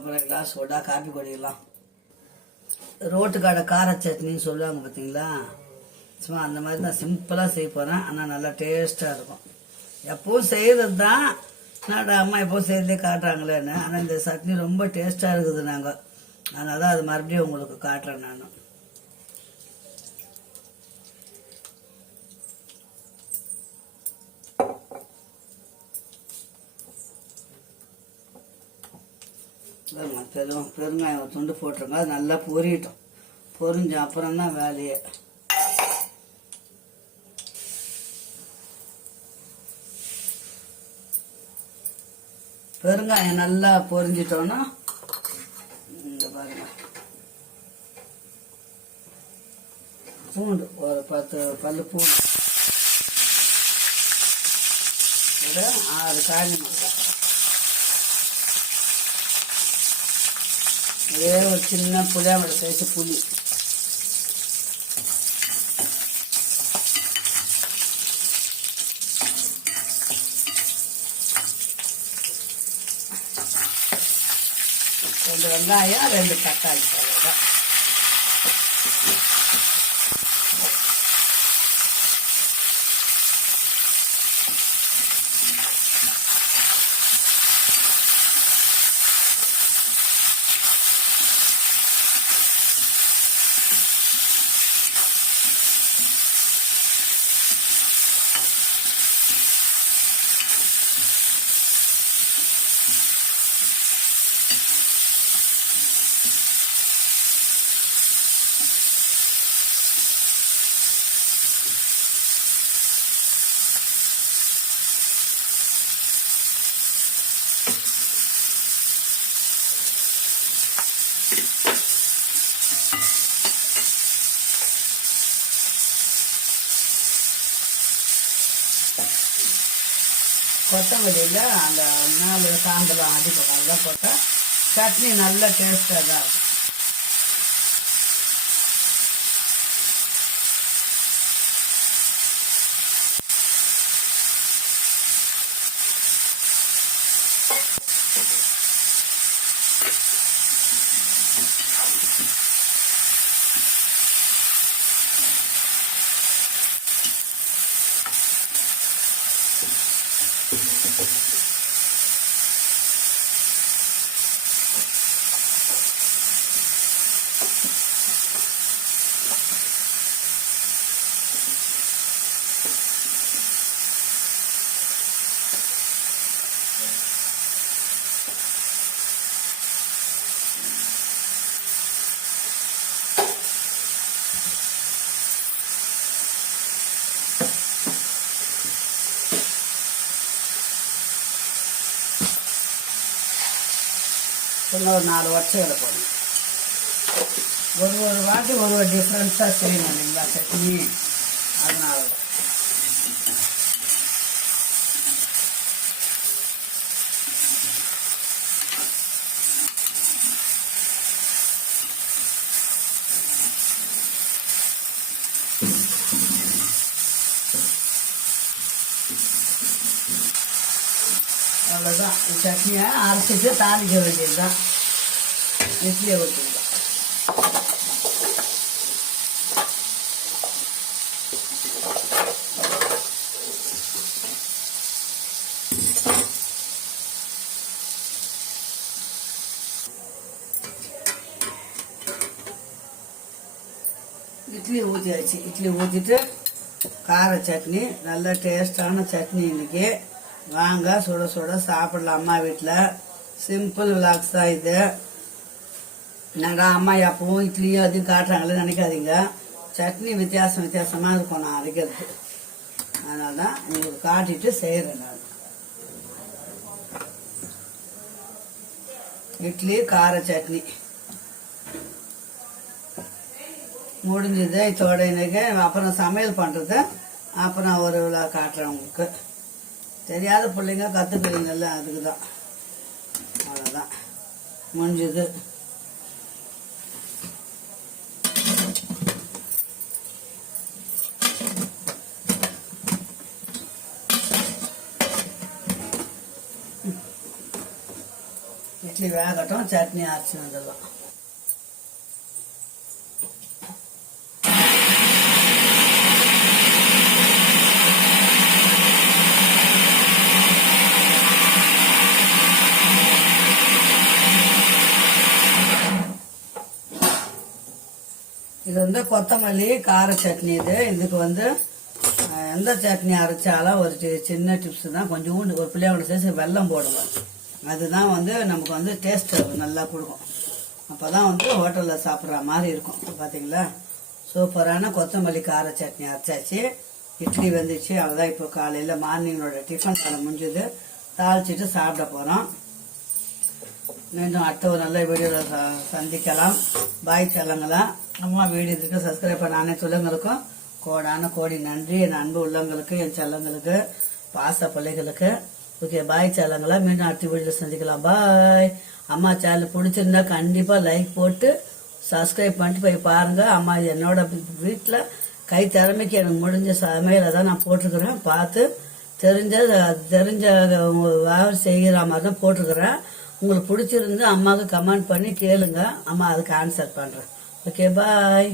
அப்புறம் class soda copy குடிக்கலாம். Road கடை கார சட்னின்னு சொல்லுவாங்க பார்த்தீங்களா, சும்மா அந்த மாதிரி நான் சிம்பிளாக செய்ய போகிறேன். ஆனால் நல்லா டேஸ்ட்டாக இருக்கும். எப்பவும் செய்கிறது தான், என்னோட அம்மா எப்போவும் செய்கிறதே காட்டுறாங்களேன்னு. ஆனால் இந்த சட்னி ரொம்ப டேஸ்ட்டாக இருக்குது நாங்கள், அதனால தான் அது மறுபடியும் உங்களுக்கு காட்டுறேன் நான். பெருங்காயம் ஒரு துண்டு போட்டுருங்க. அது நல்லா பொரியட்டும். பொரிஞ்ச அப்புறம் தான் வேலையே. பெருங்காயம் நல்லா பொரிஞ்சிட்டோன்னா இந்த பாருங்க, பூண்டு ஒரு 10 பல்லு பூண்டு, 6 காய்கறி மிளகாய், ஒரே ஒரு சின்ன புளியாமரை சைஸு புளி, ரெண்டு வெங்காயம், 2 தக்காளி, அவ்வளோதான். கொத்தமல்லியில் அந்த 4 சாம்பலம் அடிப்போம், அதெல்லாம் போட்டால் சட்னி நல்ல டேஸ்ட்டாக தான் இருக்கும். இன்னொரு 4 ஒற்றைகளை போடணும். ஒரு வாட்டி ஒரு டிஃப்ரென்ஸாக செய்யணும் இல்லைங்களா சட்னி, அதனால தான். அவ்வளோதான். சட்னியை அரைச்சிட்டு தாளிக்க வேண்டியது தான். இட்லியை ஊற்றிக்கலாம். இட்லி ஊற்றியாச்சு. இட்லி ஊற்றிட்டு கார சட்னி, நல்ல டேஸ்டான சட்னி இன்னைக்கு. வாங்க சுட சுட சாப்பிடலாம். அம்மா வீட்டில் சிம்பிள் விளாக்ஸ் தான் இது. நாங்கள் அம்மா எப்பவும் இட்லியும் அதையும் காட்டுறாங்களே நினைக்காதீங்க. சட்னி வித்தியாசமாக இருக்கும் நான் அரைக்கிறது. அதனால தான் உங்களுக்கு காட்டிட்டு செய்கிறேன் நான். இட்லி கார சட்னி முடிஞ்சது. இதோட இன்னைக்கு அப்புறம் சமையல் பண்ணுறது அப்புறம் ஒரு விழா காட்டுறேன் உங்களுக்கு. தெரியாத பிள்ளைங்க கற்றுக்குறீங்கல்ல, அதுக்கு தான். அவ்வளோதான், முடிஞ்சது. இட்லி வேகட்டும், சட்னி அரைச்சி வந்துடலாம். இது வந்து கொத்தமல்லி கார சட்னி. இதுக்கு வந்து எந்த சட்னி அரைச்சாலும் ஒரு சின்ன டிப்ஸ் தான், கொஞ்சோண்டு ஒரு பிள்ளையோட சேர்த்து வெல்லம் போடுங்க. அதுதான் வந்து நமக்கு வந்து டேஸ்ட் நல்லா கொடுக்கும். அப்போதான் வந்து ஹோட்டலில் சாப்பிட்ற மாதிரி இருக்கும். பார்த்தீங்களா, சூப்பரான கொத்தமல்லி கார சட்னி அரைச்சாச்சு. இட்லி வந்துச்சு. அவ்வளோதான். இப்போ காலையில் மார்னிங்கோட டிஃபன் வேலை முடிஞ்சது. தாளிச்சிட்டு சாப்பிட போகிறோம். மீண்டும் அடுத்த ஒரு நல்ல வீடியோவில் சந்திக்கலாம். பாய் செல்லங்களா. அம்மா வீடியோக்கு சப்ஸ்கிரைப் பண்ண அனைத்து உள்ளங்களுக்கும் கோடான கோடி நன்றி. என் அன்பு உள்ளங்களுக்கு, என் செல்லங்களுக்கு, பாச பிள்ளைகளுக்கு. ஓகே, பாய் செல்லங்களா. மீண்டும் அடுத்த வீடியோவில் சந்திக்கலாம். பாய். அம்மா சேனல் பிடிச்சிருந்தா கண்டிப்பா லைக் போட்டு சப்ஸ்கிரைப் பண்ணிட்டு போய் பாருங்க. அம்மா என்னோட வீட்டில் கை திறமைக்கு எனக்கு முடிஞ்ச சமையலை தான் நான் போட்டிருக்கிறேன். பார்த்து தெரிஞ்ச செய்கிற மாதிரி தான் போட்டிருக்கிறேன். உங்களுக்கு பிடிச்சிருந்து அம்மாவுக்கு கமெண்ட் பண்ணி கேளுங்க. அம்மா அதுக்கு ஆன்சர் பண்றேன். ஓகே, பாய்.